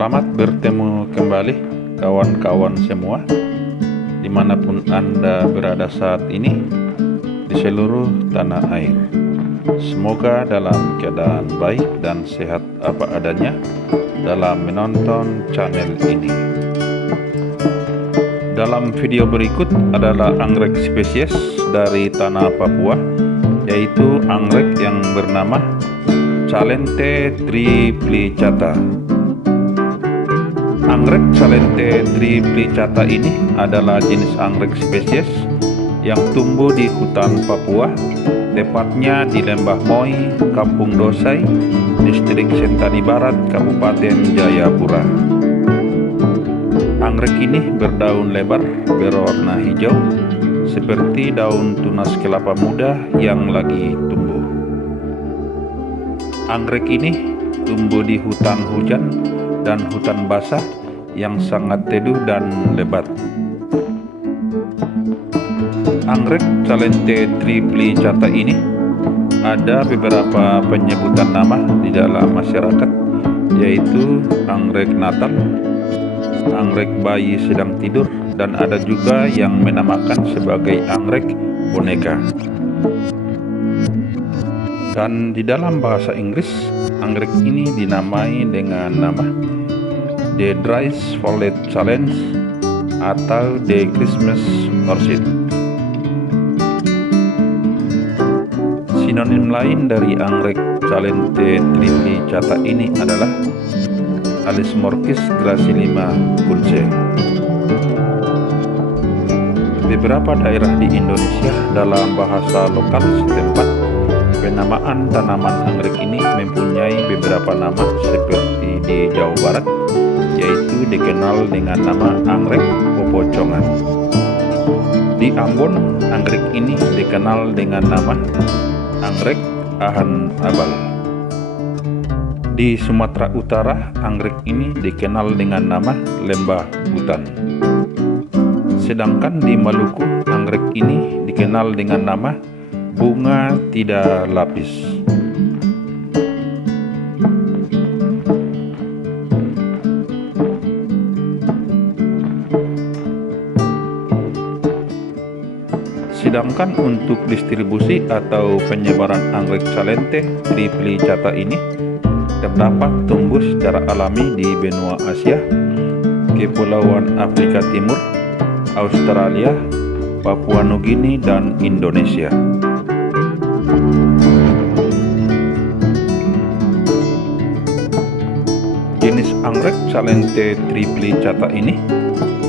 Selamat bertemu kembali kawan-kawan semua, dimanapun Anda berada saat ini di seluruh tanah air. Semoga dalam keadaan baik dan sehat apa adanya dalam menonton channel ini. Dalam video berikut adalah anggrek spesies dari tanah Papua, yaitu anggrek yang bernama Calenthe triplicata. Anggrek Calenthe triplicata ini adalah jenis anggrek spesies yang tumbuh di hutan Papua, tepatnya di Lembah Moi, Kampung Dosai, Distrik Sentani Barat, Kabupaten Jayapura. Anggrek ini berdaun lebar, berwarna hijau, seperti daun tunas kelapa muda yang lagi tumbuh. Anggrek ini tumbuh di hutan hujan dan hutan basah yang sangat teduh dan lebat. Anggrek Calenthe triplicata ini ada beberapa penyebutan nama di dalam masyarakat, yaitu anggrek Natal, anggrek bayi sedang tidur, dan ada juga yang menamakan sebagai anggrek boneka. Dan di dalam bahasa Inggris, anggrek ini dinamai dengan nama The Dries Fowler Challenge atau The Christmas Orchid. Sinonim lain dari anggrek Calenthe triplicata ini adalah Alismorchis gracillima Kunze. Beberapa daerah di Indonesia dalam bahasa lokal setempat, penamaan tanaman anggrek ini mempunyai beberapa nama, seperti di Jawa Barat, yaitu dikenal dengan nama anggrek popocongan. Di Ambon, anggrek ini dikenal dengan nama anggrek ahan abal. Di Sumatera Utara, anggrek ini dikenal dengan nama lembah hutan. Sedangkan di Maluku, anggrek ini dikenal dengan nama bunga tidak lapis. Sedangkan untuk distribusi atau penyebaran anggrek Calenthe triplicata ini terdapat tumbuh secara alami di benua Asia, Kepulauan Afrika Timur, Australia, Papua Nugini, dan Indonesia. Jenis anggrek Calenthe triplicata ini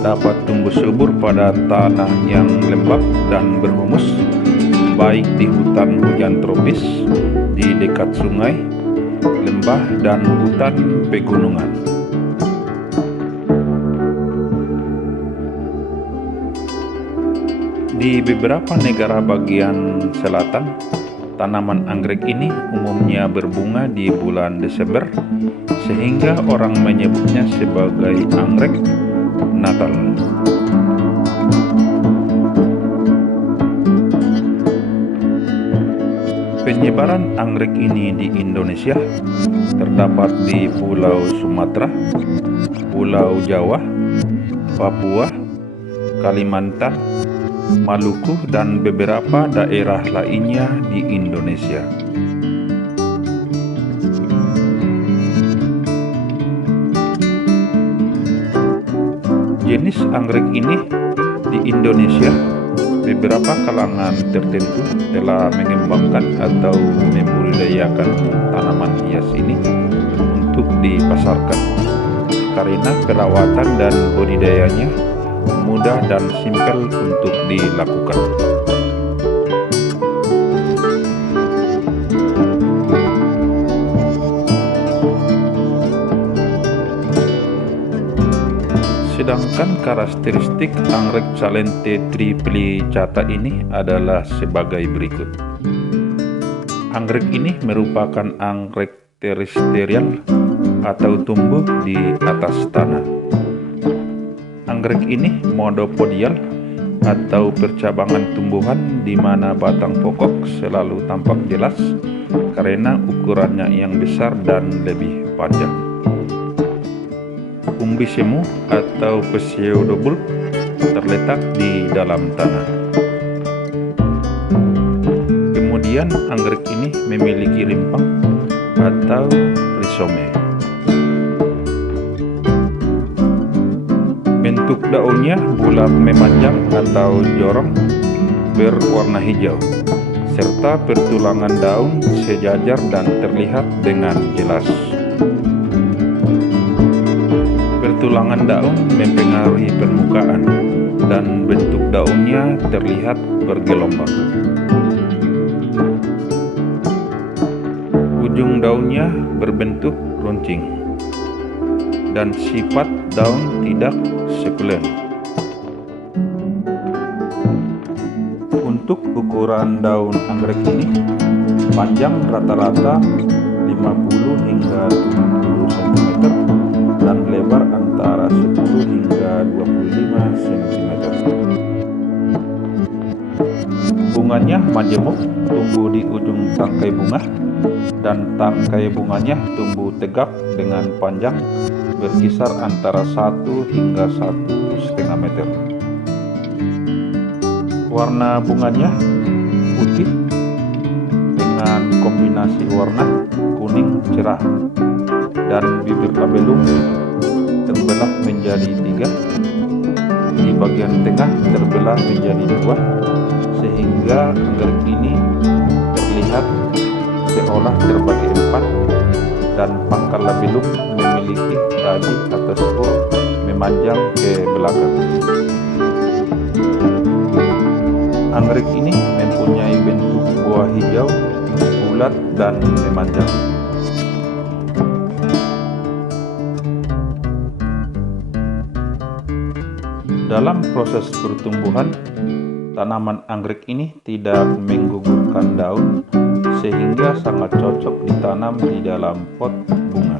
dapat tumbuh subur pada tanah yang lembab dan berhumus, baik di hutan hujan tropis, di dekat sungai, lembah, dan hutan pegunungan. Di beberapa negara bagian selatan, tanaman anggrek ini umumnya berbunga di bulan Desember, sehingga orang menyebutnya sebagai anggrek Natal. Penyebaran anggrek ini di Indonesia terdapat di Pulau Sumatera, Pulau Jawa, Papua, Kalimantan, Maluku, dan beberapa daerah lainnya di Indonesia. Jenis anggrek ini di Indonesia, beberapa kalangan tertentu telah mengembangkan atau membudidayakan tanaman hias ini untuk dipasarkan karena perawatan dan budidayanya mudah dan simpel untuk dilakukan. Sedangkan karakteristik anggrek Calenthe triplicata ini adalah sebagai berikut. Anggrek ini merupakan anggrek terestrial atau tumbuh di atas tanah. Anggrek ini monopodial atau percabangan tumbuhan di mana batang pokok selalu tampak jelas karena ukurannya yang besar dan lebih panjang. umbi semu atau pseudobulb terletak di dalam tanah. Kemudian anggrek ini memiliki rimpang atau rizome. Bentuk daunnya bulat memanjang atau jorong berwarna hijau, serta pertulangan daun sejajar dan terlihat dengan jelas. Pertulangan daun mempengaruhi permukaan dan bentuk daunnya terlihat bergelombang. Ujung daunnya berbentuk runcing dan sifat daun tidak sekulen. Untuk ukuran daun anggrek ini, panjang rata-rata 50 hingga 70 cm dan lebar antara 10 hingga 25 cm. Bunganya majemuk, tumbuh di ujung tangkai bunga, dan tangkai bunganya tumbuh tegap dengan panjang berkisar antara 1 hingga 1,5 meter. Warna bunganya putih dengan kombinasi warna kuning cerah, dan bibir labellum terbelah menjadi 3. Di bagian tengah terbelah menjadi 2, sehingga anggrek ini terlihat seolah terbagi 4, dan pangkal labellum memiliki tali atau spur memanjang ke belakang. Anggrek ini mempunyai bentuk buah hijau, bulat dan memanjang. Dalam proses pertumbuhan, tanaman anggrek ini tidak menggugurkan daun, sehingga sangat cocok ditanam di dalam pot bunga.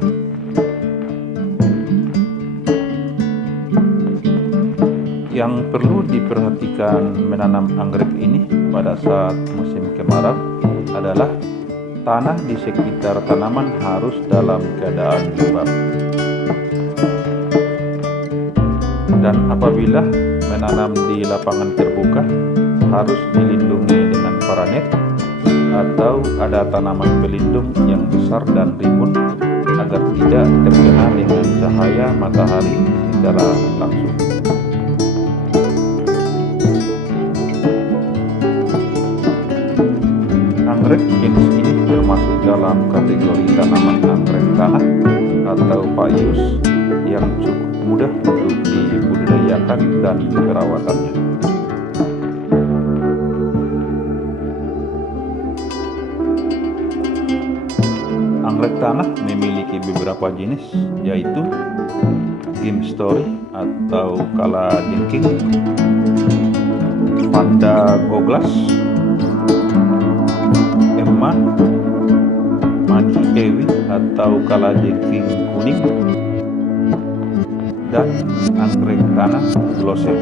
Yang perlu diperhatikan menanam anggrek ini pada saat musim kemarau adalah tanah di sekitar tanaman harus dalam keadaan lembab. Dan apabila menanam di lapangan terbuka, harus dilindungi dengan paranet atau ada tanaman pelindung yang besar dan rimbun agar tidak terkena dengan cahaya matahari secara langsung. Anggrek jenis ini termasuk dalam kategori tanaman anggrek tanah atau paius yang cukup mudah untuk dibudidayakan dan perawatannya. Anggrek tanah memiliki beberapa jenis, yaitu Game Story atau kalajengking, Vanda Goglas, Emma, Madi Ewi atau kalajengking kuning, dan anggrek tanah Blossom.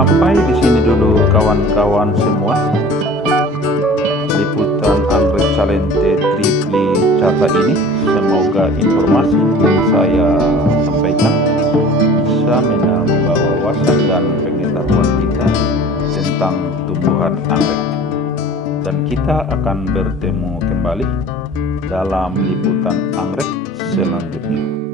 Sampai di sini dulu kawan-kawan semua, liputan anggrek Calenthe triplicata ini. Semoga informasi yang saya sampaikan bisa menambah wawasan dan pengetahuan kita tentang tumbuhan anggrek. Dan kita akan bertemu kembali dalam liputan anggrek selanjutnya.